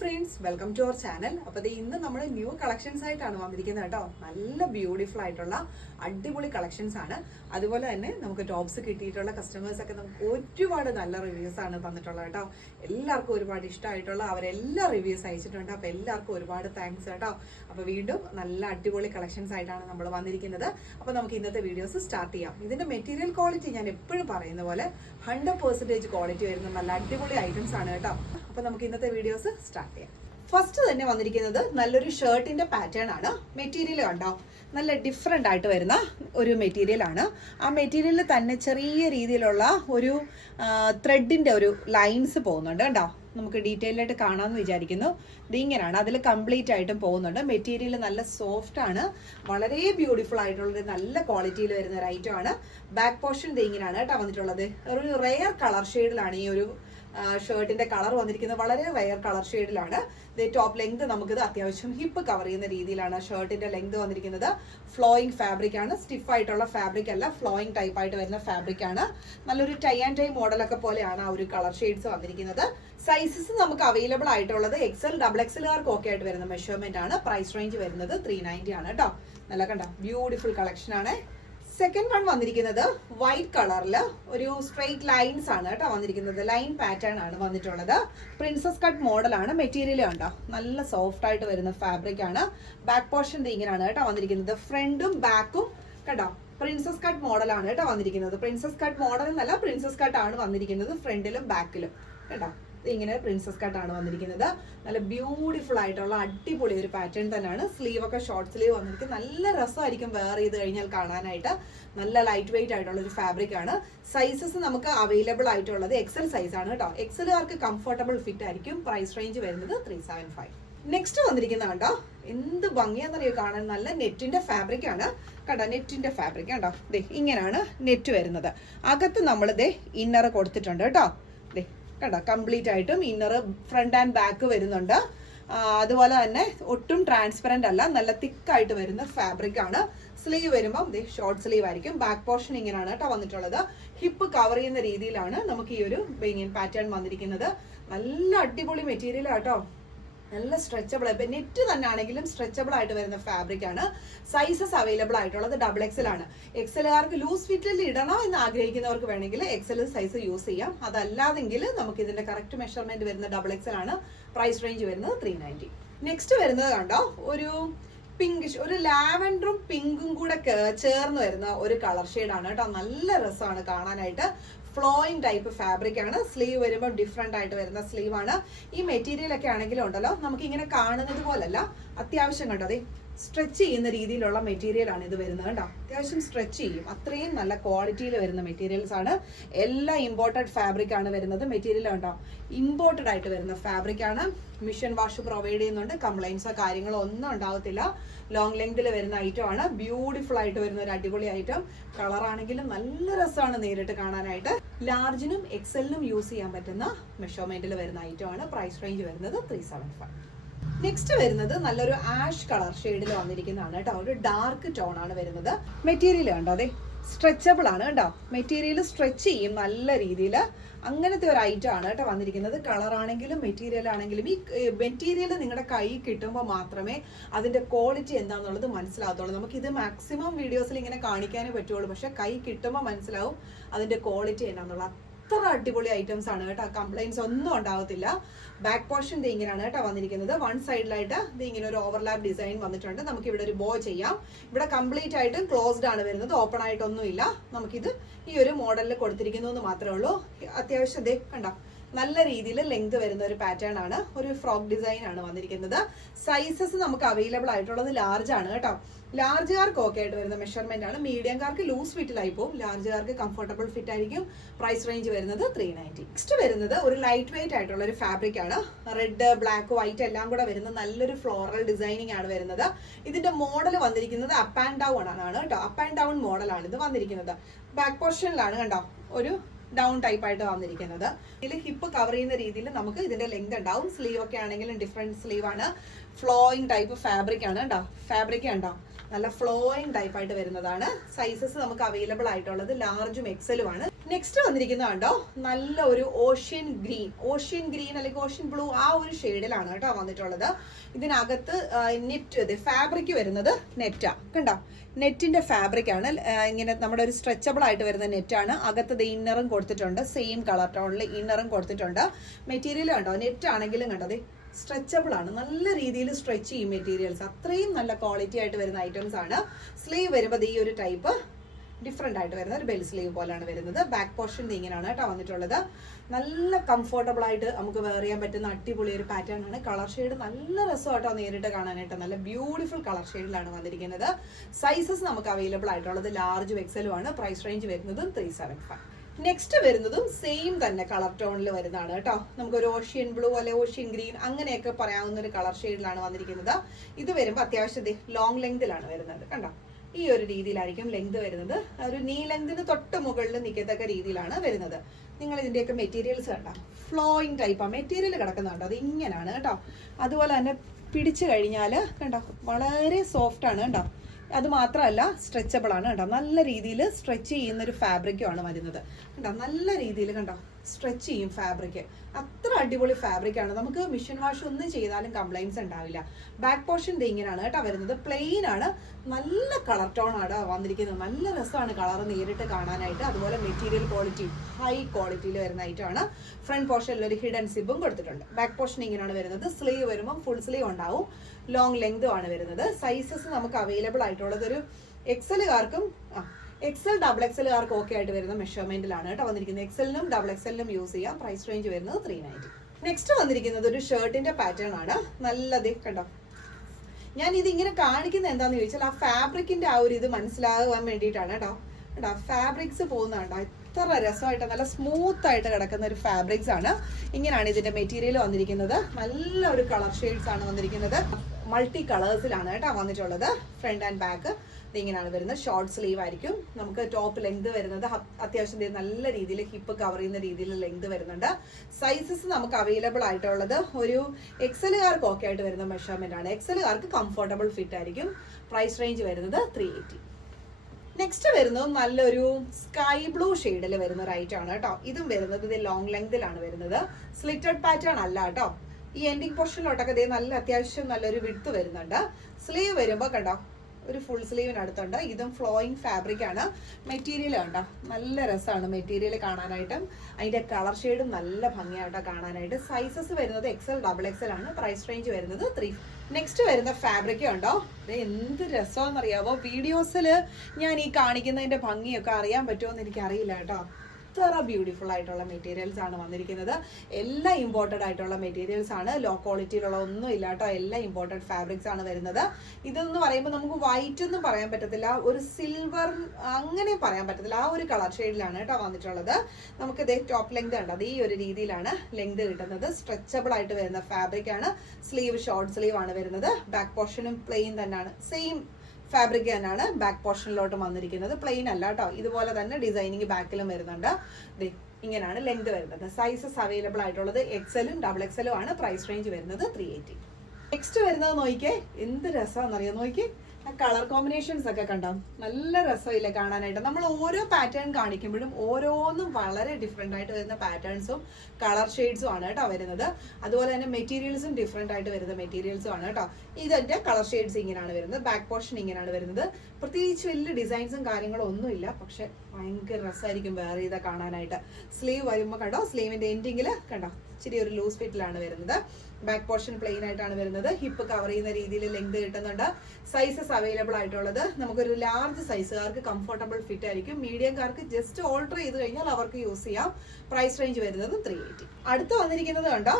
Friends, welcome to our channel. അപ്പോൾ ഇന്ന് നമ്മൾ ന്യൂ കളക്ഷൻസ് ആയിട്ടാണ് വന്നിരിക്കുന്നത് കേട്ടോ. നല്ല ബ്യൂട്ടിഫുൾ ആയിട്ടുള്ള അടിപൊളി കളക്ഷൻസ് ആണ്. അതുപോലെ തന്നെ നമുക്ക് ടോപ്സ് കിട്ടിയിട്ടുള്ള കസ്റ്റമേഴ്സ് ഒക്കെ നമുക്ക് ഒരുപാട് നല്ല റിവ്യൂസ് ആണ് തന്നിട്ടുള്ളത് കേട്ടോ. എല്ലാവർക്കും ഒരുപാട് ഇഷ്ടമായിട്ടുള്ള അവരെല്ലാം റിവ്യൂസ് അയച്ചിട്ടുണ്ട്. അപ്പോൾ എല്ലാവർക്കും ഒരുപാട് താങ്ക്സ് കേട്ടോ. അപ്പോൾ വീണ്ടും നല്ല അടിപൊളി കളക്ഷൻസ് ആയിട്ടാണ് നമ്മൾ വന്നിരിക്കുന്നത്. അപ്പോൾ നമുക്ക് ഇന്നത്തെ വീഡിയോസ് സ്റ്റാർട്ട് ചെയ്യാം. ഇതിന്റെ മെറ്റീരിയൽ ക്വാളിറ്റി ഞാൻ എപ്പോഴും പറയുന്ന പോലെ 100% ക്വാളിറ്റി വരുന്ന നല്ല അടിപൊളി ഐറ്റംസ് ആണ് കേട്ടോ. അപ്പോൾ നമുക്ക് ഇന്നത്തെ വീഡിയോസ് സ്റ്റാർട്ട് ചെയ്യാം. ഫസ്റ്റ് തന്നെ വന്നിരിക്കുന്നത് നല്ലൊരു ഷർട്ടിന്റെ പാറ്റേൺ ആണ്. മെറ്റീരിയൽ കണ്ടോ, നല്ല ഡിഫറെൻ്റ് ആയിട്ട് വരുന്ന ഒരു മെറ്റീരിയൽ ആണ്. ആ മെറ്റീരിയലിൽ തന്നെ ചെറിയ രീതിയിലുള്ള ഒരു ത്രെഡിന്റെ ഒരു ലൈൻസ് പോകുന്നുണ്ട് കേട്ടോ. നമുക്ക് ഡീറ്റെയിൽ ആയിട്ട് കാണാമെന്ന് വിചാരിക്കുന്നു. ഇതിങ്ങനെയാണ്, അതിൽ കംപ്ലീറ്റ് ആയിട്ടും പോകുന്നുണ്ട്. മെറ്റീരിയൽ നല്ല സോഫ്റ്റ് ആണ്, വളരെ ബ്യൂട്ടിഫുൾ ആയിട്ടുള്ളൊരു നല്ല ക്വാളിറ്റിയിൽ വരുന്ന ഒരു ഐറ്റം ആണ്. ബാക്ക് പോർഷൻ ഇതിങ്ങനെയാണ് കേട്ടോ വന്നിട്ടുള്ളത്. ഒരു റെയർ കളർ ഷെയ്ഡിലാണ് ഈ ഒരു ഷർട്ടിന്റെ കളർ വന്നിരിക്കുന്നത്. വളരെ റെയർ കളർ ഷെയ്ഡിലാണ്. ടോപ്പ് ലെങ്ത് നമുക്കിത് അത്യാവശ്യം ഹിപ്പ് കവർ ചെയ്യുന്ന രീതിയിലാണ് ഷർട്ടിന്റെ ലെങ്ത് വന്നിരിക്കുന്നത്. ഫ്ലോയിങ് ഫാബ്രിക് ആണ്, സ്റ്റിഫ് ആയിട്ടുള്ള ഫാബ്രിക് അല്ല, ഫ്ലോയിങ് ടൈപ്പ് ആയിട്ട് വരുന്ന ഫാബ്രിക് ആണ്. നല്ലൊരു ടൈ ആൻഡ് ടൈ മോഡലൊക്കെ പോലെയാണ് ആ ഒരു കളർ ഷെയ്ഡ്സ് വന്നിരിക്കുന്നത്. സൈസസ് നമുക്ക് അവൈലബിൾ ആയിട്ടുള്ളത് XL, XXLകാർക്ക് ഓക്കെ ആയിട്ട് വരുന്ന മെഷർമെന്റ് ആണ്. പ്രൈസ് റേഞ്ച് വരുന്നത് 390 ആണ് കേട്ടോ. നല്ല കണ്ടോ, ബ്യൂട്ടിഫുൾ കളക്ഷൻ ആണ്. സെക്കൻഡ് വൺ വന്നിരിക്കുന്നത് വൈറ്റ് കളറിൽ ഒരു സ്ട്രെയിറ്റ് ലൈൻസ് ആണ് കേട്ടോ വന്നിരിക്കുന്നത്. ലൈൻ പാറ്റേൺ ആണ് വന്നിട്ടുള്ളത്. പ്രിൻസസ് കട്ട് മോഡലാണ്. മെറ്റീരിയൽ കണ്ടോ, നല്ല സോഫ്റ്റ് ആയിട്ട് വരുന്ന ഫാബ്രിക് ആണ്. ബാക്ക് പോർഷൻ ഇങ്ങനെയാണ് കേട്ടോ വന്നിരിക്കുന്നത്. ഫ്രണ്ടും ബാക്കും കേട്ടോ പ്രിൻസസ് കട്ട് മോഡലാണ് കേട്ടോ വന്നിരിക്കുന്നത്. പ്രിൻസസ് കട്ട് മോഡൽ എന്നല്ല, പ്രിൻസസ് കട്ട് ആണ് വന്നിരിക്കുന്നത് ഫ്രണ്ടിലും ബാക്കിലും കേട്ടോ. ഇങ്ങനെ പ്രിൻസസ് കട്ടാണ് വന്നിരിക്കുന്നത്. നല്ല ബ്യൂട്ടിഫുൾ ആയിട്ടുള്ള അടിപൊളി ഒരു പാറ്റേൺ തന്നെയാണ്. സ്ലീവ് ഒക്കെ ഷോർട്ട് സ്ലീവ് വന്നിരിക്കും. നല്ല രസമായിരിക്കും വെയർ ചെയ്ത് കഴിഞ്ഞാൽ കാണാനായിട്ട്. നല്ല ലൈറ്റ് വെയിറ്റ് ആയിട്ടുള്ള ഒരു ഫാബ്രിക് ആണ്. സൈസസ് നമുക്ക് അവൈലബിൾ ആയിട്ടുള്ളത് XL സൈസ് ആണ് കേട്ടോ. XLകാർക്ക് കംഫർട്ടബിൾ ഫിറ്റ് ആയിരിക്കും. പ്രൈസ് റേഞ്ച് വരുന്നത് 375. നെക്സ്റ്റ് വന്നിരിക്കുന്ന കണ്ടോ, എന്ത് ഭംഗിയാന്നറിയോ കാണാൻ. നല്ല നെറ്റിന്റെ ഫാബ്രിക് ആണ് കേട്ടോ. നെറ്റിന്റെ ഫാബ്രിക് കണ്ടോ, ദേ ഇങ്ങനെയാണ് നെറ്റ് വരുന്നത്. അകത്ത് നമ്മൾ ദേ ഇന്നർ കൊടുത്തിട്ടുണ്ട് കേട്ടോ. ദേ കേട്ടോ, കംപ്ലീറ്റ് ആയിട്ടും ഇന്നർ ഫ്രണ്ട് ആൻഡ് ബാക്ക് വരുന്നുണ്ട്. അതുപോലെ തന്നെ ഒട്ടും ട്രാൻസ്പെറന്റ് അല്ല, നല്ല തിക്കായിട്ട് വരുന്ന ഫാബ്രിക് ആണ്. സ്ലീവ് വരുമ്പോൾ ഷോർട്ട് സ്ലീവ് ആയിരിക്കും. ബാക്ക് പോർഷൻ ഇങ്ങനെയാണ് കേട്ടോ വന്നിട്ടുള്ളത്. ഹിപ്പ് കവർ ചെയ്യുന്ന രീതിയിലാണ് നമുക്ക് ഈ ഒരു ബനിയൻ പാറ്റേൺ വന്നിരിക്കുന്നത്. നല്ല അടിപൊളി മെറ്റീരിയൽ ആട്ടോ. നല്ല സ്ട്രെച്ചബിൾ, നെറ്റ് തന്നെ ആണെങ്കിലും സ്ട്രെച്ചബിൾ ആയിട്ട് വരുന്ന ഫാബ്രിക് ആണ്. സൈസസ് അവൈലബിൾ ആയിട്ടുള്ളത് XXL ആണ്. XLകാർക്ക് ലൂസ് ഫിറ്റിൽ ഇടണോ എന്ന് ആഗ്രഹിക്കുന്നവർക്ക് വേണമെങ്കിൽ XL സൈസ് യൂസ് ചെയ്യാം. അതല്ലാതെങ്കിൽ നമുക്ക് ഇതിന്റെ കറക്റ്റ് മെഷർമെന്റ് വരുന്ന XXL ആണ്. പ്രൈസ് റേഞ്ച് വരുന്നത് 390. നെക്സ്റ്റ് വരുന്നത് കണ്ടോ, ഒരു പിങ്കിഷ്, ഒരു ലാവൻഡറും പിങ്കും കൂടെ ചേർന്ന് വരുന്ന ഒരു കളർ ഷെയ്ഡാണ് കേട്ടോ. നല്ല രസമാണ് കാണാനായിട്ട്. ഫ്ലോയിങ് ടൈപ്പ് ഫാബ്രിക് ആണ്. സ്ലീവ് വരുമ്പോൾ ഡിഫറെന്റ് ആയിട്ട് വരുന്ന സ്ലീവ് ആണ്. ഈ മെറ്റീരിയൽ ഒക്കെ ആണെങ്കിലും ഉണ്ടല്ലോ, നമുക്ക് ഇങ്ങനെ കാണുന്നത് പോലല്ല, അത്യാവശ്യം കണ്ടോ അതെ സ്ട്രെച്ച് ചെയ്യുന്ന രീതിയിലുള്ള മെറ്റീരിയൽ ആണ് ഇത് വരുന്നത് കേട്ടോ. അത്യാവശ്യം സ്ട്രെച്ച് ചെയ്യും, അത്രയും നല്ല ക്വാളിറ്റിയിൽ വരുന്ന മെറ്റീരിയൽസ് ആണ്. എല്ലാം ഇമ്പോർട്ടഡ് ഫാബ്രിക് ആണ് വരുന്നത്. മെറ്റീരിയൽ കണ്ടോ, ഇമ്പോർട്ടഡ് ആയിട്ട് വരുന്ന ഫാബ്രിക് ആണ്. മിഷൻ വാഷ് പ്രൊവൈഡ് ചെയ്യുന്നുണ്ട്. കംപ്ലൈൻസോ കാര്യങ്ങളോ ഒന്നും ഉണ്ടാവത്തില്ല. ലോങ് ലെങ്തിൽ വരുന്ന ഐറ്റം ആണ്. ബ്യൂട്ടിഫുൾ ആയിട്ട് വരുന്ന ഒരു അടിപൊളി ഐറ്റം. കളർ ആണെങ്കിലും നല്ല രസമാണ് നേരിട്ട് കാണാനായിട്ട്. ലാർജിനും XLനും യൂസ് ചെയ്യാൻ പറ്റുന്ന മെഷർമെന്റിൽ വരുന്ന ഐറ്റം ആണ്. പ്രൈസ് റേഞ്ച് വരുന്നത് 375. നെക്സ്റ്റ് വരുന്നത് നല്ലൊരു ആഷ് കളർ ഷെയ്ഡിൽ വന്നിരിക്കുന്നതാണ് കേട്ടോ. ഒരു ഡാർക്ക് ടോൺ ആണ് വരുന്നത്. മെറ്റീരിയൽ കണ്ടോ, അതെ സ്ട്രെച്ചബിൾ ആണ് കേട്ടോ. മെറ്റീരിയൽ സ്ട്രെച്ച് ചെയ്യും നല്ല രീതിയിൽ. അങ്ങനത്തെ ഒരു ഐറ്റം ആണ് കേട്ടോ വന്നിരിക്കുന്നത്. കളർ ആണെങ്കിലും മെറ്റീരിയൽ ആണെങ്കിലും ഈ മെറ്റീരിയൽ നിങ്ങളുടെ കൈ കിട്ടുമ്പോൾ മാത്രമേ അതിന്റെ ക്വാളിറ്റി എന്താണെന്നുള്ളത് മനസ്സിലാകത്തുള്ളൂ. നമുക്കിത് മാക്സിമം വീഡിയോസിൽ ഇങ്ങനെ കാണിക്കാനേ പറ്റുള്ളൂ. പക്ഷെ കൈ കിട്ടുമ്പോൾ മനസ്സിലാവും അതിന്റെ ക്വാളിറ്റി എന്താണെന്നുള്ളത്. അത്ര അടിപൊളി ഐറ്റംസ് ആണ് കേട്ടോ. കംപ്ലൈൻസ് ഒന്നും ഉണ്ടാവത്തില്ല. ബാക്ക് പോർഷൻ ഇങ്ങനെയാണ് കേട്ടോ വന്നിരിക്കുന്നത്. വൺ സൈഡിലായിട്ട് ഇങ്ങനെ ഒരു ഓവർലാപ്പ് ഡിസൈൻ വന്നിട്ടുണ്ട്. നമുക്ക് ഇവിടെ ഒരു ബോ ചെയ്യാം. ഇവിടെ കംപ്ലീറ്റ് ആയിട്ടും ക്ലോസ്ഡ് ആണ് വരുന്നത്, ഓപ്പൺ ആയിട്ടൊന്നും ഇല്ല. നമുക്കിത് ഈ ഒരു മോഡലിൽ കൊടുത്തിരിക്കുന്നു എന്ന് മാത്രമേ ഉള്ളൂ. അത്യാവശ്യം കണ്ടോ നല്ല രീതിയിൽ ലെങ്ത് വരുന്ന ഒരു പാറ്റേൺ ആണ്. ഒരു ഫ്രോക്ക് ഡിസൈൻ ആണ് വന്നിരിക്കുന്നത്. സൈസസ് നമുക്ക് അവൈലബിൾ ആയിട്ടുള്ളത് ലാർജ് ആണ് കേട്ടോ. ലാർജുകാർക്ക് ഓക്കെ ആയിട്ട് വരുന്ന മെഷർമെന്റ് ആണ്. മീഡിയംകാർക്ക് ലൂസ് ഫിറ്റിലായി പോകും, ലാർജുകാർക്ക് കംഫർട്ടബിൾ ഫിറ്റ് ആയിരിക്കും. പ്രൈസ് റേഞ്ച് വരുന്നത് 390. നെക്സ്റ്റ് വരുന്നത് ഒരു ലൈറ്റ് വെയിറ്റ് ആയിട്ടുള്ള ഒരു ഫാബ്രിക് ആണ്. റെഡ്, ബ്ലാക്ക്, വൈറ്റ് എല്ലാം കൂടെ വരുന്ന നല്ലൊരു ഫ്ലോറൽ ഡിസൈനിങ് ആണ് വരുന്നത്. ഇതിന്റെ മോഡൽ വന്നിരിക്കുന്നത് അപ്പ് ആൻഡ് ഡൗൺ ആണ് കേട്ടോ. അപ്പ് ആൻഡ് ഡൗൺ മോഡലാണ് ഇത് വന്നിരിക്കുന്നത്. ബാക്ക് പോർഷനിലാണ് കണ്ടോ ഒരു ഡൗൺ ടൈപ്പ് ആയിട്ട് വന്നിരിക്കുന്നത്. ഇതിൽ ഹിപ്പ് കവർ ചെയ്യുന്ന രീതിയിൽ നമുക്ക് ഇതിന്റെ ലെങ്ത് ഉണ്ടാവും. സ്ലീവ് ഒക്കെ ആണെങ്കിലും ഡിഫറെന്റ് സ്ലീവ് ആണ്. ഫ്ലോയിങ് ടൈപ്പ് ഫാബ്രിക് ആണ് കേട്ടോ. ഫാബ്രിക് ഉണ്ടോ നല്ല ഫ്ലോയിങ് ടൈപ്പ് ആയിട്ട് വരുന്നതാണ്. സൈസസ് നമുക്ക് അവൈലബിൾ ആയിട്ടുള്ളത് ലാർജും XLും ആണ്. നെക്സ്റ്റ് വന്നിരിക്കുന്നത് കണ്ടോ, നല്ല ഒരു ഓഷ്യൻ ഗ്രീൻ അല്ലെങ്കിൽ ഓഷ്യൻ ബ്ലൂ ആ ഒരു ഷെയ്ഡിലാണ് കേട്ടോ വന്നിട്ടുള്ളത്. ഇതിനകത്ത് നെറ്റ് ഫാബ്രിക് വരുന്നത് നെറ്റാ കണ്ടോ, നെറ്റിന്റെ ഫാബ്രിക് ആണ്. ഇങ്ങനെ നമ്മുടെ ഒരു സ്ട്രെച്ചബിൾ ആയിട്ട് വരുന്ന നെറ്റാണ്. അകത്ത് ഇന്നറും കൊടുത്തിട്ടുണ്ട്, സെയിം കളർ ടോണിൽ ഇന്നറും കൊടുത്തിട്ടുണ്ട്. മെറ്റീരിയൽ കണ്ടോ, നെറ്റ് ആണെങ്കിലും കണ്ടോ സ്ട്രെച്ചബിൾ ആണ്, നല്ല രീതിയിൽ സ്ട്രെച്ച് ചെയ്യും മെറ്റീരിയൽസ്. അത്രയും നല്ല ക്വാളിറ്റി ആയിട്ട് വരുന്ന ഐറ്റംസ് ആണ്. സ്ലീവ് വരുമ്പോൾ ഈ ഒരു ടൈപ്പ് ഡിഫറെന്റ് ആയിട്ട് വരുന്ന ഒരു ബെൽ സ്ലീവ് പോലെയാണ് വരുന്നത്. ബാക്ക് പോർഷൻ ഇങ്ങനെയാണ് കേട്ടോ വന്നിട്ടുള്ളത്. നല്ല കംഫർട്ടബിൾ ആയിട്ട് നമുക്ക് വെയർ ചെയ്യാൻ പറ്റുന്ന അടിപൊളി ഒരു പാറ്റേൺ ആണ്. കളർ ഷെയ്ഡ് നല്ല രസമായിട്ടോ നേരിട്ട് കാണാനായിട്ട്, നല്ല ബ്യൂട്ടിഫുൾ കളർ ഷെയ്ഡിലാണ് വന്നിരിക്കുന്നത്. സൈസസ് നമുക്ക് അവൈലബിൾ ആയിട്ടുള്ളത് ലാർജ് എക്സലും ആണ്. പ്രൈസ് റേഞ്ച് വരുന്നത് 375. നെക്സ്റ്റ് വരുന്നതും സെയിം തന്നെ കളർ ടോണിൽ വരുന്നതാണ് കേട്ടോ. നമുക്കൊരു ഓഷ്യൻ ബ്ലൂ അല്ലെ ഓഷ്യൻ ഗ്രീൻ അങ്ങനെയൊക്കെ പറയാവുന്ന ഒരു കളർ ഷെയ്ഡിലാണ് വന്നിരിക്കുന്നത്. ഇത് വരുമ്പോൾ അത്യാവശ്യം ലോങ് ലെങ്തിലാണ് വരുന്നത് കണ്ടോ. ഈ ഒരു രീതിയിലായിരിക്കും ലെങ്ത് വരുന്നത്. ഒരു നീ ലെങ്തിന് തൊട്ട് മുകളിൽ നിൽക്കത്തക്ക രീതിയിലാണ് വരുന്നത്. നിങ്ങൾ ഇതിന്റെയൊക്കെ മെറ്റീരിയൽസ് കണ്ടോ, ഫ്ലോയിങ് ടൈപ്പാണ് മെറ്റീരിയൽ കിടക്കുന്നുണ്ടോ, അത് ഇങ്ങനെയാണ് കേട്ടോ. അതുപോലെ തന്നെ പിടിച്ചു കഴിഞ്ഞാൽ കണ്ടോ വളരെ സോഫ്റ്റ് ആണ് കേട്ടോ. അത് മാത്രമല്ല സ്ട്രെച്ചബിൾ ആണ് കേട്ടോ. നല്ല രീതിയിൽ സ്ട്രെച്ച് ചെയ്യുന്ന ഒരു ഫാബ്രിക്കും ആണ് വരുന്നത് കണ്ടോ. നല്ല രീതിയിൽ കണ്ടോ സ്ട്രെച്ച് ചെയ്യും ഫാബ്രിക്. അത്ര അടിപൊളി ഫാബ്രിക് ആണ്. നമുക്ക് മിഷൻ വാഷ് ഒന്നും ചെയ്താലും കംപ്ലൈൻസ് ഉണ്ടാവില്ല. ബാക്ക് പോർഷൻ ഇങ്ങനെയാണ് കേട്ടോ വരുന്നത്. പ്ലെയിൻ ആണ്, നല്ല കളർ ടോൺ ആണ് വന്നിരിക്കുന്നത്. നല്ല രസമാണ് കളർ നേരിട്ട് കാണാനായിട്ട്. അതുപോലെ മെറ്റീരിയൽ ക്വാളിറ്റി ഹൈ ക്വാളിറ്റിയിൽ വരുന്ന ഐറ്റമാണ്. ഫ്രണ്ട് പോർഷനിൽ ഒരു ഹിഡൻ സിബും കൊടുത്തിട്ടുണ്ട്. ബാക്ക് പോർഷൻ ഇങ്ങനെയാണ് വരുന്നത്. സ്ലീവ് വരുമ്പോൾ ഫുൾ സ്ലീവ് ഉണ്ടാവും, ലോങ് ലെങ്തും ആണ് വരുന്നത്. സൈസസ് നമുക്ക് അവൈലബിൾ ആയിട്ടുള്ളത് ഒരു എക്സലുകാർക്കും എക്സൽ ഡബിൾ എക്സലുകാർക്ക് ഓക്കെ ആയിട്ട് വരുന്ന മെഷർമെന്റിലാണ് കേട്ടോ വന്നിരിക്കുന്നത്. എക്സലിനും ഡബിൾ എക്സലിനും യൂസ് ചെയ്യാം. പ്രൈസ് റേഞ്ച് വരുന്നത് 390. നെക്സ്റ്റ് വന്നിരിക്കുന്നത് ഒരു ഷർട്ടിന്റെ പാറ്റേൺ ആണ്. നല്ലത് കണ്ടോ. ഞാൻ ഇത് ഇങ്ങനെ കാണിക്കുന്നത് എന്താന്ന് ചോദിച്ചാൽ ആ ഫാബ്രിക്കിന്റെ ആ ഒരു ഇത് മനസ്സിലാകാൻ വേണ്ടിയിട്ടാണ് കേട്ടോ. കേട്ടോ ഫാബ്രിക്സ് പോകുന്നതാണ്ടോ, എത്ര രസമായിട്ട് നല്ല സ്മൂത്ത് ആയിട്ട് കിടക്കുന്ന ഒരു ഫാബ്രിക്സ് ആണ്. ഇങ്ങനെയാണ് ഇതിന്റെ മെറ്റീരിയൽ വന്നിരിക്കുന്നത്. നല്ല ഒരു കളർ ഷെയ്ഡ്സ് ആണ് വന്നിരിക്കുന്നത്. മൾട്ടി കളേഴ്സിലാണ് കേട്ടോ വന്നിട്ടുള്ളത്. ഫ്രണ്ട് ആൻഡ് ബാക്ക് ഇങ്ങനെയാണ് വരുന്നത്. ഷോർട്ട് സ്ലീവ് ആയിരിക്കും. നമുക്ക് ടോപ്പ് ലെങ്ത് വരുന്നത് അത്യാവശ്യം നല്ല രീതിയിൽ ഹിപ്പ് കവർ ചെയ്യുന്ന രീതിയിൽ ലെങ്ത് വരുന്നുണ്ട്. സൈസസ് നമുക്ക് അവൈലബിൾ ആയിട്ടുള്ളത് ഒരു എക്സലുകാർക്ക് ഓക്കെ ആയിട്ട് വരുന്ന മെഷർമെന്റ് ആണ്. എക്സലുകാർക്ക് കംഫർട്ടബിൾ ഫിറ്റ് ആയിരിക്കും. പ്രൈസ് റേഞ്ച് വരുന്നത് 380. നെക്സ്റ്റ് വരുന്നത് നല്ലൊരു സ്കൈ ബ്ലൂ ഷെയ്ഡിൽ വരുന്ന ഒരു ഐറ്റം ആണ് കേട്ടോ. ഇതും വരുന്നത് ഇത് ലോങ് ലെങ്തിലാണ് വരുന്നത്. സ്ലിറ്റഡ് പാറ്റേൺ അല്ല കേട്ടോ. ഈ എൻഡിങ് പോർഷനിലോട്ടൊക്കെ നല്ല അത്യാവശ്യം നല്ലൊരു വിഡ്ത്ത് വരുന്നുണ്ട്. സ്ലീവ് വരുമ്പോൾ കണ്ടോ ഒരു ഫുൾ സ്ലീവിനടുത്തുണ്ട്. ഇതും ഫ്ലോയിങ് ഫാബ്രിക് ആണ്. മെറ്റീരിയൽ കണ്ടോ നല്ല രസമാണ് മെറ്റീരിയൽ കാണാനായിട്ട്. അതിന്റെ കളർ ഷെയ്ഡും നല്ല ഭംഗിയായിട്ടോ കാണാനായിട്ട്. സൈസസ് വരുന്നത് എക്സൽ ഡബിൾ എക്സൽ ആണ്. പ്രൈസ് റേഞ്ച് വരുന്നത് 3. നെക്സ്റ്റ് വരുന്ന ഫാബ്രിക് ഉണ്ടോ, എന്ത് രസമാണെന്നറിയാവോ. വീഡിയോസിൽ ഞാൻ ഈ കാണിക്കുന്നതിന്റെ ഭംഗിയൊക്കെ അറിയാൻ പറ്റുമോ എന്ന് എനിക്ക് അറിയില്ല കേട്ടോ. അത്ര ബ്യൂട്ടിഫുൾ ആയിട്ടുള്ള മെറ്റീരിയൽസ് ആണ് വന്നിരിക്കുന്നത്. എല്ലാം ഇമ്പോർട്ടഡ് ആയിട്ടുള്ള മെറ്റീരിയൽസ് ആണ്. ലോ ക്വാളിറ്റിയിലുള്ള ഒന്നും ഇല്ല കേട്ടോ. എല്ലാം ഇമ്പോർട്ടഡ് ഫാബ്രിക്സ് ആണ് വരുന്നത്. ഇതെന്ന് പറയുമ്പോൾ നമുക്ക് വൈറ്റ് ഒന്നും പറയാൻ പറ്റത്തില്ല, ഒരു സിൽവർ അങ്ങനെ പറയാൻ പറ്റത്തില്ല. ആ ഒരു കളർ ഷെയ്ഡിലാണ് കേട്ടോ വന്നിട്ടുള്ളത്. നമുക്ക് ഇതേ ടോപ്പ് ലെങ്ത് ഉണ്ട്, അത് ഈ ഒരു രീതിയിലാണ് ലെങ്ത് കിട്ടുന്നത്. സ്ട്രെച്ചബിൾ ആയിട്ട് വരുന്ന ഫാബ്രിക് ആണ്. സ്ലീവ് ഷോർട്ട് സ്ലീവ് ആണ് വരുന്നത്. ബാക്ക് പോർഷനും പ്ലെയിൻ തന്നെയാണ്. സെയിം ഫാബ്രിക് തന്നെയാണ് ബാക്ക് പോർഷനിലോട്ട് വന്നിരിക്കുന്നത്. പ്ലെയിൻ അല്ല കേട്ടോ. ഇതുപോലെ തന്നെ ഡിസൈനിങ് ബാക്കിലും വരുന്നുണ്ട്. ഇങ്ങനെയാണ് ലെങ്ത് വരുന്നത്. സൈസസ് അവൈലബിൾ ആയിട്ടുള്ളത് എക്സലും ഡബിൾ എക്സലും ആണ്. പ്രൈസ് റേഞ്ച് വരുന്നത് 380. നെക്സ്റ്റ് വരുന്നത് നോക്കിയേ എന്ത് രസമാണെന്നറിയാം. നോക്കി ആ കളർ കോമ്പിനേഷൻസ് ഒക്കെ കണ്ടോ, നല്ല രസമില്ലേ കാണാനായിട്ട്. നമ്മൾ ഓരോ പാറ്റേൺ കാണിക്കുമ്പോഴും ഓരോന്നും വളരെ ഡിഫറെന്റ് ആയിട്ട് വരുന്ന പാറ്റേൺസും കളർ ഷെയ്ഡ്സും ആണ് കേട്ടോ വരുന്നത്. അതുപോലെ തന്നെ മെറ്റീരിയൽസും ഡിഫറെന്റ് ആയിട്ട് വരുന്ന മെറ്റീരിയൽസും ആണ് കേട്ടോ. ഇതിന്റെ കളർ ഷെയ്ഡ്സ് ഇങ്ങനെയാണ് വരുന്നത്. ബാക്ക് പോർഷൻ ഇങ്ങനെയാണ് വരുന്നത്. പ്രത്യേകിച്ച് വലിയ ഡിസൈൻസും കാര്യങ്ങളും ഒന്നുമില്ല, പക്ഷെ ഭയങ്കര രസമായിരിക്കും വെയർ ചെയ്താൽ കാണാനായിട്ട്. സ്ലീവ് വരുമ്പോൾ കണ്ടോ, സ്ലീവിന്റെ എൻഡിങ്ങിൽ കണ്ടോ ഇച്ചിരി ഒരു ലൂസ് ഫിറ്റിലാണ് വരുന്നത്. ബാക്ക് പോർഷൻ പ്ലെയിൻ ആയിട്ടാണ് വരുന്നത്. ഹിപ്പ് കവർ ചെയ്യുന്ന രീതിയിൽ ലെങ്ത് കിട്ടുന്നുണ്ട്. സൈസസ് അവൈലബിൾ ആയിട്ടുള്ളത് നമുക്കൊരു ലാർജ് സൈസുകാർക്ക് കംഫർട്ടബിൾ ഫിറ്റ് ആയിരിക്കും. മീഡിയംകാർക്ക് ജസ്റ്റ് ഓൾട്ടർ ചെയ്ത് കഴിഞ്ഞാൽ അവർക്ക് യൂസ് ചെയ്യാം. പ്രൈസ് റേഞ്ച് വരുന്നത് 380. അടുത്ത് വന്നിരിക്കുന്നത് കണ്ടോ,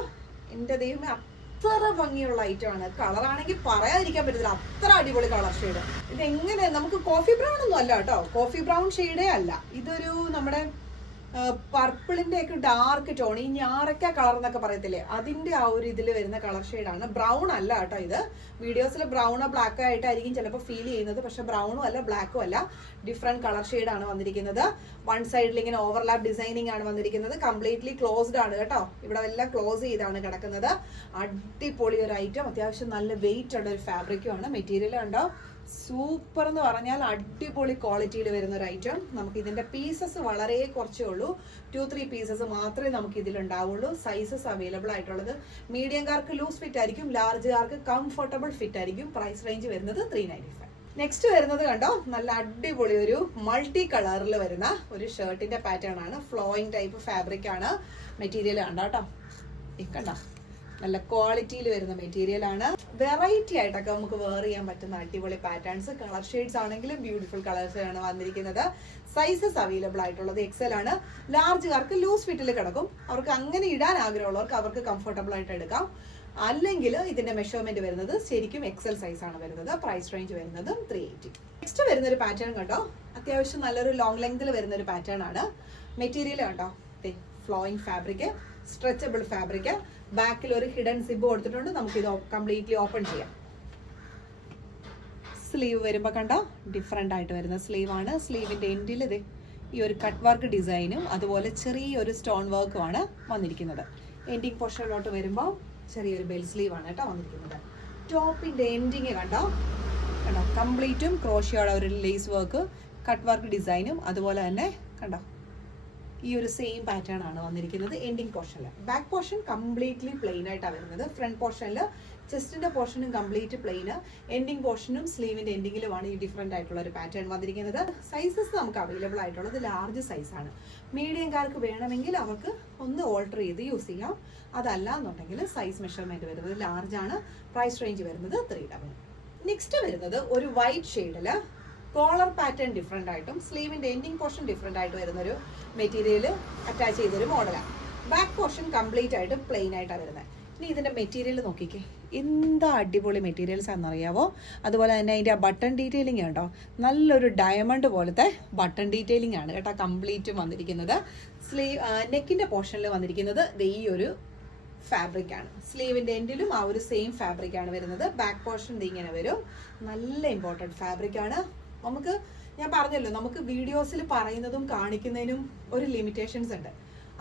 എന്റെ ദൈവമേ അത്ര ഭംഗിയുള്ള ഐറ്റം ആണ്. കളർ ആണെങ്കിൽ പറയാതിരിക്കാൻ പറ്റത്തില്ല, അത്ര അടിപൊളി കളർ ഷെയ്ഡ്. ഇതെങ്ങനെ നമുക്ക് കോഫി ബ്രൗൺ ഒന്നും അല്ല കേട്ടോ, കോഫി ബ്രൗൺ ഷെയ്ഡേ അല്ല. ഇതൊരു നമ്മുടെ പർപ്പിളിന്റെ ഒക്കെ ഡാർക്ക് ടോൺ, ഈ ഞാറക്ക കളർ എന്നൊക്കെ പറയത്തില്ലേ, അതിന്റെ ആ ഒരു ഇതിൽ വരുന്ന കളർ ഷെയ്ഡാണ്. ബ്രൗൺ അല്ല കേട്ടോ ഇത്. വീഡിയോസിൽ ബ്രൗണോ ബ്ലാക്കോ ആയിട്ടായിരിക്കും ചിലപ്പോൾ ഫീൽ ചെയ്യുന്നത്, പക്ഷെ ബ്രൗണും അല്ല ബ്ലാക്കും അല്ല, ഡിഫറെന്റ് കളർ ഷെയ്ഡാണ് വന്നിരിക്കുന്നത്. വൺ സൈഡിൽ ഇങ്ങനെ ഓവർലാപ്പ് ഡിസൈനിങ് ആണ് വന്നിരിക്കുന്നത്. കംപ്ലീറ്റ്ലി ക്ലോസ്ഡ് ആണ് കേട്ടോ. ഇവിടെ എല്ലാം ക്ലോസ് ചെയ്താണ് കിടക്കുന്നത്. അടിപൊളി ഒരു ഐറ്റം. അത്യാവശ്യം നല്ല വെയിറ്റ് ഉള്ള ഒരു ഫാബ്രിക്കും ആണ്. മെറ്റീരിയൽ ഉണ്ടോ, സൂപ്പർ എന്ന് പറഞ്ഞാൽ അടിപൊളി ക്വാളിറ്റിയിൽ വരുന്ന ഒരു ഐറ്റം. നമുക്ക് ഇതിന്റെ പീസസ് വളരെ കുറച്ചേ ഉള്ളൂ, 2-3 പീസസ് മാത്രമേ നമുക്ക് ഇതിലുണ്ടാവുള്ളൂ. സൈസസ് അവൈലബിൾ ആയിട്ടുള്ളത് മീഡിയംകാർക്ക് ലൂസ് ഫിറ്റ് ആയിരിക്കും, ലാർജുകാർക്ക് കംഫർട്ടബിൾ ഫിറ്റ് ആയിരിക്കും. പ്രൈസ് റേഞ്ച് വരുന്നത് 395. നെക്സ്റ്റ് വരുന്നത് കണ്ടോ, നല്ല അടിപൊളി ഒരു മൾട്ടി കളറിൽ വരുന്ന ഒരു ഷർട്ടിന്റെ പാറ്റേൺ ആണ്. ഫ്ലോയിങ് ടൈപ്പ് ഫാബ്രിക് ആണ്. മെറ്റീരിയൽ കണ്ടോ കേട്ടോ, കണ്ടോ നല്ല ക്വാളിറ്റിയിൽ വരുന്ന മെറ്റീരിയൽ ആണ്. വെറൈറ്റി ആയിട്ടൊക്കെ നമുക്ക് വെയർ ചെയ്യാൻ പറ്റുന്ന അടിപൊളി പാറ്റേൺസ്. കളർ ഷെയ്ഡ്സ് ആണെങ്കിലും ബ്യൂട്ടിഫുൾ കളേഴ്സ് ആണ് വന്നിരിക്കുന്നത്. സൈസസ് അവൈലബിൾ ആയിട്ടുള്ളത് എക്സൽ ആണ്. ലാർജുകാർക്ക് ലൂസ് ഫിറ്റിൽ കിടക്കും, അവർക്ക് അങ്ങനെ ഇടാൻ ആഗ്രഹമുള്ളവർക്ക് അവർക്ക് കംഫർട്ടബിൾ ആയിട്ട് എടുക്കാം. അല്ലെങ്കിൽ ഇതിന്റെ മെഷർമെന്റ് വരുന്നത് ശരിക്കും എക്സൽ സൈസ് ആണ് വരുന്നത്. പ്രൈസ് റേഞ്ച് വരുന്നത് 380. നെക്സ്റ്റ് വരുന്ന ഒരു പാറ്റേൺ കണ്ടോ, അത്യാവശ്യം നല്ലൊരു ലോങ് ലെങ്തിൽ വരുന്ന ഒരു പാറ്റേൺ ആണ്. മെറ്റീരിയൽ കണ്ടോ, ഫ്ലോയിങ് ഫാബ്രിക്, സ്ട്രെച്ചബിൾ ഫാബ്രിക്. ബാക്കിൽ ഒരു ഹിഡൻ സിബ് കൊടുത്തിട്ടുണ്ട്, നമുക്ക് ഇത് കംപ്ലീറ്റ്ലി ഓപ്പൺ ചെയ്യാം. സ്ലീവ് വരുമ്പോൾ കണ്ടോ ഡിഫറെന്റ് ആയിട്ട് വരുന്ന സ്ലീവ് ആണ്. സ്ലീവിന്റെ എൻഡിൽ ഇത് ഈ ഒരു കട്ട് വർക്ക് ഡിസൈനും അതുപോലെ ചെറിയൊരു സ്റ്റോൺ വർക്കും ആണ് വന്നിരിക്കുന്നത്. എൻഡിങ് പോർഷനിലോട്ട് വരുമ്പോൾ ചെറിയൊരു ബെൽ സ്ലീവ് ആണ് കേട്ടോ വന്നിരിക്കുന്നത്. ടോപ്പിന്റെ എൻഡിങ് കണ്ടോ കംപ്ലീറ്റും ക്രോഷിയോടെ ഒരു ലേസ് വർക്ക്, കട്ട് വർക്ക് ഡിസൈനും അതുപോലെ തന്നെ കണ്ടോ ഈ ഒരു സെയിം പാറ്റേൺ ആണ് വന്നിരിക്കുന്നത്. എൻഡിങ് പോർഷനിൽ ബാക്ക് പോർഷൻ കംപ്ലീറ്റ്ലി പ്ലെയിൻ ആയിട്ടാണ് വരുന്നത്. ഫ്രണ്ട് പോർഷനിൽ ചെസ്റ്റിന്റെ പോർഷനും കംപ്ലീറ്റ് പ്ലെയിന്, എൻഡിങ് പോർഷനും സ്ലീവിന്റെ എൻഡിങ്ങിലുമാണ് ഈ ഡിഫറെന്റ് ആയിട്ടുള്ള ഒരു പാറ്റേൺ വന്നിരിക്കുന്നത്. സൈസസ് നമുക്ക് അവൈലബിൾ ആയിട്ടുള്ളത് ലാർജ് സൈസ് ആണ്. മീഡിയംകാർക്ക് വേണമെങ്കിൽ അവർക്ക് ഒന്ന് ഓൾട്ടർ ചെയ്ത് യൂസ് ചെയ്യാം. അതല്ല എന്നുണ്ടെങ്കിൽ സൈസ് മെഷർമെന്റ് വരുന്നത് ലാർജ് ആണ്. പ്രൈസ് റേഞ്ച് വരുന്നത് 390. നെക്സ്റ്റ് വരുന്നത് ഒരു വൈറ്റ് ഷെയ്ഡില് കോളർ പാറ്റേൺ ഡിഫറെന്റ് ആയിട്ടും സ്ലീവിന്റെ എൻഡിങ് പോർഷൻ ഡിഫറെന്റ് ആയിട്ട് വരുന്നൊരു മെറ്റീരിയൽ അറ്റാച്ച് ചെയ്തൊരു മോഡലാണ്. ബാക്ക് പോർഷൻ കംപ്ലീറ്റ് ആയിട്ട് പ്ലെയിൻ ആയിട്ടാണ് വരുന്നത്. ഇനി ഇതിന്റെ മെറ്റീരിയൽ നോക്കിക്കേ, എന്താ അടിപൊളി മെറ്റീരിയൽസ് ആണെന്നറിയാവോ. അതുപോലെ തന്നെ അതിന്റെ ആ ബട്ടൺ ഡീറ്റെയിലിംഗ് ഉണ്ടോ, നല്ലൊരു ഡയമണ്ട് പോലത്തെ ബട്ടൺ ഡീറ്റെയിലിംഗ് ആണ് കേട്ടോ കംപ്ലീറ്റ് വന്നിരിക്കുന്നത്. നെക്കിന്റെ പോർഷനിൽ വന്നിരിക്കുന്നത് ഈ ഒരു ഫാബ്രിക് ആണ്. സ്ലീവിന്റെ എൻഡിലും ആ ഒരു സെയിം ഫാബ്രിക് ആണ് വരുന്നത്. ബാക്ക് പോർഷൻ ഇങ്ങനെ വരും. നല്ല ഇമ്പോർട്ടൻറ്റ് ഫാബ്രിക് ആണ്. നമുക്ക് ഞാൻ പറഞ്ഞല്ലോ, നമുക്ക് വീഡിയോസിൽ പറയുന്നതും കാണിക്കുന്നതിനും ഒരു ലിമിറ്റേഷൻസ് ഉണ്ട്.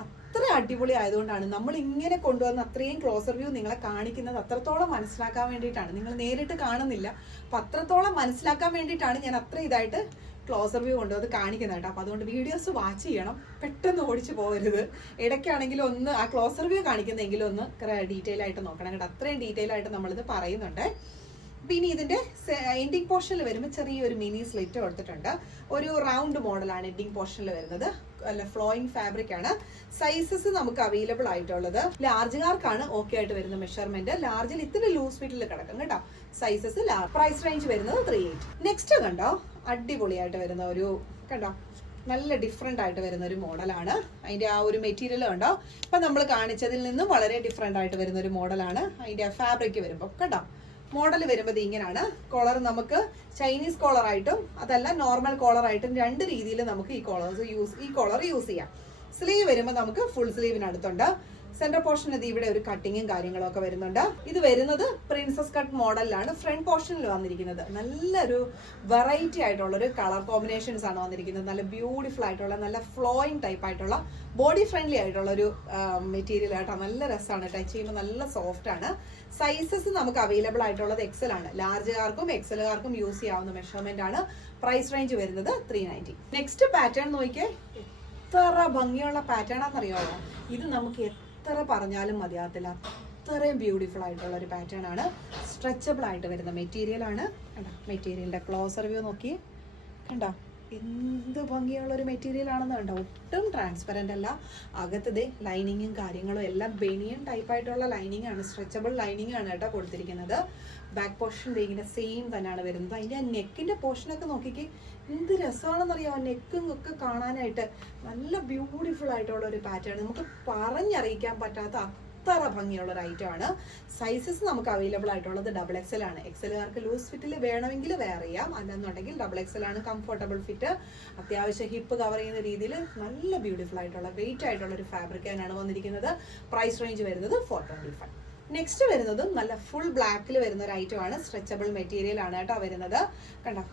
അത്ര അടിപൊളി ആയതുകൊണ്ടാണ് നമ്മൾ ഇങ്ങനെ കൊണ്ടുവന്ന് അത്രയും ക്ലോസർ വ്യൂ നിങ്ങളെ കാണിക്കുന്നത്. അത്രത്തോളം മനസ്സിലാക്കാൻ വേണ്ടിയിട്ടാണ്, നിങ്ങൾ നേരിട്ട് കാണുന്നില്ല, അപ്പം അത്രത്തോളം മനസ്സിലാക്കാൻ വേണ്ടിയിട്ടാണ് ഞാൻ അത്ര ഇതായിട്ട് ക്ലോസർ വ്യൂ കൊണ്ടുവന്ന് കാണിക്കുന്നത് കേട്ടോ. അപ്പം അതുകൊണ്ട് വീഡിയോസ് വാച്ച് ചെയ്യണം, പെട്ടെന്ന് ഓടിച്ചു പോകരുത്. ഇടയ്ക്കാണെങ്കിലും ഒന്ന് ആ ക്ലോസർ വ്യൂ കാണിക്കുന്നെങ്കിലും ഒന്ന് ഡീറ്റെയിൽ ആയിട്ട് നോക്കണം കേട്ടോ. അത്രയും ഡീറ്റെയിൽ ആയിട്ട് നമ്മളിത് പറയുന്നുണ്ട്. പിന്നെ ഇതിന്റെ എൻഡിങ് പോർഷനിൽ വരുമ്പോൾ ചെറിയൊരു മിനി സ്ലിറ്റ് കൊടുത്തിട്ടുണ്ട്. ഒരു റൗണ്ട് മോഡലാണ് എൻഡിങ് പോർഷനിൽ വരുന്നത്. അല്ല ഫ്ലോയിങ് ഫാബ്രിക് ആണ്. സൈസസ് നമുക്ക് അവൈലബിൾ ആയിട്ടുള്ളത് ലാർജുകാർക്കാണ് ഓക്കെ ആയിട്ട് വരുന്ന മെഷർമെന്റ്. ലാർജിൽ ഇത്തിരി ലൂസ് ഫിറ്റിൽ കിടക്കും കേട്ടോ. സൈസസ് പ്രൈസ് റേഞ്ച് വരുന്നത് 380. നെക്സ്റ്റ് കണ്ടോ അടിപൊളിയായിട്ട് വരുന്ന ഒരു കണ്ടോ നല്ല ഡിഫറെന്റ് ആയിട്ട് വരുന്ന ഒരു മോഡലാണ്. അതിന്റെ ആ ഒരു മെറ്റീരിയൽ കണ്ടോ ഇപ്പൊ നമ്മൾ കാണിച്ചതിൽ നിന്നും വളരെ ഡിഫറെന്റ് ആയിട്ട് വരുന്ന ഒരു മോഡലാണ്. അതിന്റെ ഫാബ്രിക് വരുമ്പോൾ കണ്ടോ മോഡൽ വരുമ്പോൾ ഇങ്ങനെയാണ്. കോളർ നമുക്ക് ചൈനീസ് കോളർ ആയിട്ടും അതല്ല നോർമൽ കോളർ ആയിട്ടും രണ്ട് രീതിയിൽ നമുക്ക് ഈ കോളർ യൂസ് ചെയ്യാം. സ്ലീവ് വരുമ്പോൾ നമുക്ക് ഫുൾ സ്ലീവിനടുത്തുണ്ട്. സെന്റർ പോർഷൻ ഇത് ഇവിടെ ഒരു കട്ടിങ്ങും കാര്യങ്ങളും ഒക്കെ വരുന്നുണ്ട്. ഇത് വരുന്നത് പ്രിൻസസ് കട്ട് മോഡലിലാണ് ഫ്രണ്ട് പോർഷനിൽ വന്നിരിക്കുന്നത്. നല്ലൊരു വെറൈറ്റി ആയിട്ടുള്ള ഒരു കളർ കോമ്പിനേഷൻസ് ആണ് വന്നിരിക്കുന്നത്. നല്ല ബ്യൂട്ടിഫുൾ ആയിട്ടുള്ള നല്ല ഫ്ലോയിങ് ടൈപ്പ് ആയിട്ടുള്ള ബോഡി ഫ്രണ്ട്ലി ആയിട്ടുള്ള ഒരു മെറ്റീരിയൽ ആയിട്ടോ. നല്ല രസമാണ്, ടച്ച് ചെയ്യുമ്പോൾ നല്ല സോഫ്റ്റ് ആണ്. സൈസസ് നമുക്ക് അവൈലബിൾ ആയിട്ടുള്ളത് എക്സൽ ആണ്. ലാർജുകാർക്കും എക്സലുകാർക്കും യൂസ് ചെയ്യാവുന്ന മെഷർമെന്റ് ആണ്. പ്രൈസ് റേഞ്ച് വരുന്നത് 390. നെക്സ്റ്റ് പാറ്റേൺ നോക്കിയേ, എത്ര ഭംഗിയുള്ള പാറ്റേൺ ആണെന്നറിയാമോ. ഇത് നമുക്ക് എത്ര പറഞ്ഞാലും മതിയാകത്തില്ല, അത്രയും ബ്യൂട്ടിഫുൾ ആയിട്ടുള്ള ഒരു പാറ്റേൺ ആണ്. സ്ട്രെച്ചബിൾ ആയിട്ട് വരുന്ന മെറ്റീരിയൽ ആണ്. കണ്ടോ മെറ്റീരിയലിന്റെ ക്ലോസർ വ്യൂ നോക്കിയേ, കണ്ടോ എന്ത് ഭംഗിയുള്ള ഒരു മെറ്റീരിയൽ ആണെന്ന് കണ്ടോ. ഒട്ടും ട്രാൻസ്പെറൻ്റ് അല്ല. അകത്തത് ലൈനിങ്ങും കാര്യങ്ങളും എല്ലാം ബെനിയൻ ടൈപ്പ് ആയിട്ടുള്ള ലൈനിങ് ആണ്, സ്ട്രെച്ചബിൾ ലൈനിങ് ആണ് കേട്ടോ കൊടുത്തിരിക്കുന്നത്. ബാക്ക് പോർഷൻ ഇങ്ങനെ സെയിം തന്നെയാണ് വരുന്നത്. അതിൻ്റെ നെക്കിന്റെ പോർഷനൊക്കെ നോക്കിക്കേ, എന്ത് രസമാണെന്നറിയാമോ. നെക്കും ഒക്കെ കാണാനായിട്ട് നല്ല ബ്യൂട്ടിഫുൾ ആയിട്ടുള്ള ഒരു പാറ്റേൺ, നമുക്ക് പറഞ്ഞറിയിക്കാൻ പറ്റാത്ത അത്ര ഭംഗിയുള്ള ഒരു ഐറ്റം ആണ്. സൈസസ് നമുക്ക് അവൈലബിൾ ആയിട്ടുള്ളത് XXL ആണ്. എക്സലുകാർക്ക് ലൂസ് ഫിറ്റിൽ വേണമെങ്കിൽ വെയർ ചെയ്യാം, അല്ലെന്നുണ്ടെങ്കിൽ XXL ആണ് കംഫർട്ടബിൾ ഫിറ്റ്. അത്യാവശ്യം ഹിപ്പ് കവർ ചെയ്യുന്ന രീതിയിൽ നല്ല ബ്യൂട്ടിഫുൾ ആയിട്ടുള്ള വെയിറ്റ് ആയിട്ടുള്ള ഒരു ഫാബ്രിക് ആണ് വന്നിരിക്കുന്നത്. പ്രൈസ് റേഞ്ച് വരുന്നത് 425. നെക്സ്റ്റ് വരുന്നതും നല്ല ഫുൾ ബ്ലാക്കിൽ വരുന്ന ഒരു ഐറ്റം ആണ്. സ്ട്രെച്ചബിൾ മെറ്റീരിയൽ ആണ് കേട്ടോ വരുന്നത്. കണ്ടോ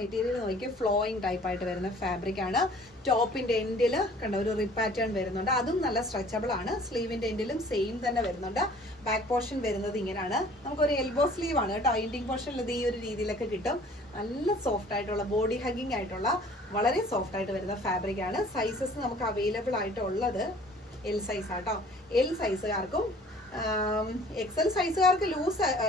മെറ്റീരിയൽ നോക്കി ഫ്ലോയിങ് ടൈപ്പ് ആയിട്ട് വരുന്ന ഫാബ്രിക് ആണ്. ടോപ്പിന്റെ എൻഡിൽ കണ്ടോ ഒരു റിപ്പ് പാറ്റേൺ വരുന്നുണ്ട്, അതും നല്ല സ്ട്രെച്ചബിൾ ആണ്. സ്ലീവിന്റെ എൻഡിലും സെയിം തന്നെ വരുന്നുണ്ട്. ബാക്ക് പോർഷൻ വരുന്നത് ഇങ്ങനെയാണ്. നമുക്കൊരു എൽബോ സ്ലീവ് ആണ് കേട്ടോ. എൻഡിങ് പോർഷനിൽ ഇത് ഈ ഒരു രീതിയിലൊക്കെ കിട്ടും. നല്ല സോഫ്റ്റ് ആയിട്ടുള്ള ബോഡി ഹഗിങ് ആയിട്ടുള്ള വളരെ സോഫ്റ്റ് ആയിട്ട് വരുന്ന ഫാബ്രിക് ആണ്. സൈസസ് നമുക്ക് അവൈലബിൾ ആയിട്ടുള്ളത് എൽ സൈസ് ആട്ടോ. എൽ സൈസുകാർക്കും എക്സൽ സൈസുകാർക്ക്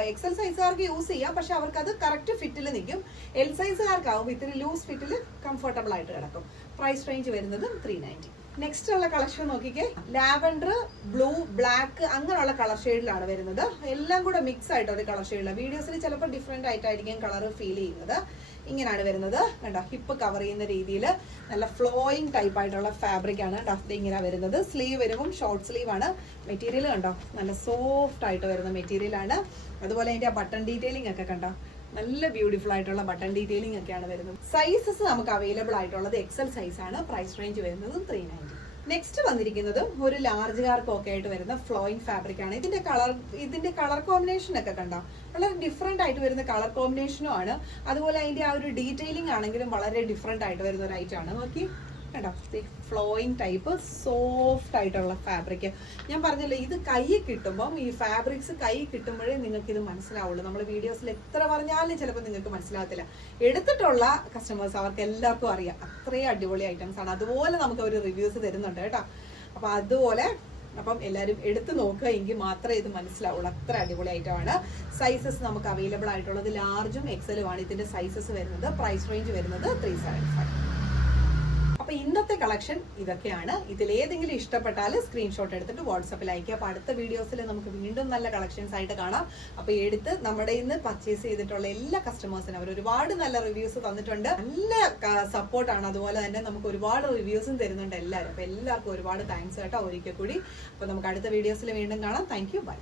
എക്സൽ സൈസുകാർക്ക് യൂസ് ചെയ്യാം, പക്ഷെ അവർക്ക് അത് കറക്റ്റ് ഫിറ്റിൽ നിൽക്കും. എൽ സൈസുകാർക്കാവും ഇത്തിരി ലൂസ് ഫിറ്റിൽ കംഫർട്ടബിൾ ആയിട്ട് കിടക്കും. പ്രൈസ് റേഞ്ച് വരുന്നത് 390. നെക്സ്റ്റ് ഉള്ള കളക്ഷൻ നോക്കിക്കേ, ലാവൻഡർ, ബ്ലൂ, ബ്ലാക്ക് അങ്ങനെയുള്ള കളർ ഷെയ്ഡിലാണ് വരുന്നത്. എല്ലാം കൂടെ മിക്സ് ആയിട്ട് ഒരു കളർ ഷെയ്ഡിലാണ്. വീഡിയോസിൽ ചിലപ്പോൾ ഡിഫറെന്റ് ആയിട്ടായിരിക്കും കളർ ഫീൽ ചെയ്യുന്നത്. ഇങ്ങനെയാണ് വരുന്നത് കണ്ടോ. ഹിപ്പ് കവർ ചെയ്യുന്ന രീതിയിൽ നല്ല ഫ്ലോയിങ് ടൈപ്പ് ആയിട്ടുള്ള ഫാബ്രിക് ആണ് കേട്ടോ. ഇങ്ങനെ വരുന്നത്. സ്ലീവ് വരുമ്പോൾ ഷോർട്ട് സ്ലീവ് ആണ്. മെറ്റീരിയൽ കണ്ടോ നല്ല സോഫ്റ്റ് ആയിട്ട് വരുന്ന മെറ്റീരിയൽ ആണ്. അതുപോലെ അതിന്റെ ആ ബട്ടൺ ഡീറ്റെയിലിംഗ് ഒക്കെ കണ്ടോ നല്ല ബ്യൂട്ടിഫുൾ ആയിട്ടുള്ള ബട്ടൺ ഡീറ്റെയിലിംഗ് ഒക്കെയാണ് വരുന്നത്. സൈസസ് നമുക്ക് അവൈലബിൾ ആയിട്ടുള്ളത് എക്സൽ സൈസ് ആണ്. പ്രൈസ് റേഞ്ച് വരുന്നത് 390. നെക്സ്റ്റ് വന്നിരിക്കുന്നത് ഒരു ലാർജുകാർക്കൊക്കെ ആയിട്ട് വരുന്ന ഫ്ലോയിങ് ഫാബ്രിക് ആണ്. ഇതിന്റെ കളർ കോമ്പിനേഷൻ ഒക്കെ കണ്ടോ വളരെ ഡിഫറെന്റ് ആയിട്ട് വരുന്ന കളർ കോമ്പിനേഷനും ആണ്. അതുപോലെ അതിന്റെ ആ ഒരു ഡീറ്റെയിലിംഗ് ആണെങ്കിലും വളരെ ഡിഫറെന്റ് ആയിട്ട് വരുന്ന ഒരു ഐറ്റം ആണ്. നോക്കി കേട്ടോ, ഫ്ലോയിങ് ടൈപ്പ് സോഫ്റ്റ് ആയിട്ടുള്ള ഫാബ്രിക്. ഞാൻ പറഞ്ഞല്ലോ ഇത് കൈ കിട്ടുമ്പം ഈ ഫാബ്രിക്സ് കൈ കിട്ടുമ്പോഴേ നിങ്ങൾക്ക് ഇത് മനസ്സിലാവുള്ളൂ. നമ്മൾ വീഡിയോസിൽ എത്ര പറഞ്ഞാലും ചിലപ്പോൾ നിങ്ങൾക്ക് മനസ്സിലാകത്തില്ല. എടുത്തിട്ടുള്ള കസ്റ്റമേഴ്സ് അവർക്ക് എല്ലാവർക്കും അറിയാം അത്രയും അടിപൊളി ഐറ്റംസ് ആണ്. അതുപോലെ നമുക്ക് ഒരു റിവ്യൂസ് തരുന്നുണ്ട് കേട്ടോ. അപ്പൊ അതുപോലെ എല്ലാവരും എടുത്ത് നോക്കുക, എങ്കിൽ മാത്രമേ ഇത് മനസ്സിലാവുള്ളൂ. അത്ര അടിപൊളി ഐറ്റം ആണ്. സൈസസ് നമുക്ക് അവൈലബിൾ ആയിട്ടുള്ളത് ലാർജും എക്സലും ആണ് ഇതിന്റെ സൈസസ് വരുന്നത്. പ്രൈസ് റേഞ്ച് വരുന്നത് 375. അപ്പൊ ഇന്നത്തെ കളക്ഷൻ ഇതൊക്കെയാണ്. ഇതിലേതെങ്കിലും ഇഷ്ടപ്പെട്ടാൽ സ്ക്രീൻഷോട്ട് എടുത്തിട്ട് വാട്സാപ്പിൽ അയക്കുക. അപ്പൊ അടുത്ത വീഡിയോസിൽ നമുക്ക് വീണ്ടും നല്ല കളക്ഷൻസ് ആയിട്ട് കാണാം. അപ്പൊ എടുത്ത് നമ്മുടെ ഇന്ന് പർച്ചേസ് ചെയ്തിട്ടുള്ള എല്ലാ കസ്റ്റമേഴ്സിനും അവർ ഒരുപാട് നല്ല റിവ്യൂസ് തന്നിട്ടുണ്ട്. നല്ല സപ്പോർട്ടാണ്. അതുപോലെ തന്നെ നമുക്ക് ഒരുപാട് റിവ്യൂസും തരുന്നുണ്ട് എല്ലാവരും. അപ്പൊ എല്ലാവർക്കും ഒരുപാട് താങ്ക്സ് കേട്ടോ ഒരിക്കൽ കൂടി. അപ്പൊ നമുക്ക് അടുത്ത വീഡിയോസിൽ വീണ്ടും കാണാം. Thank you, by.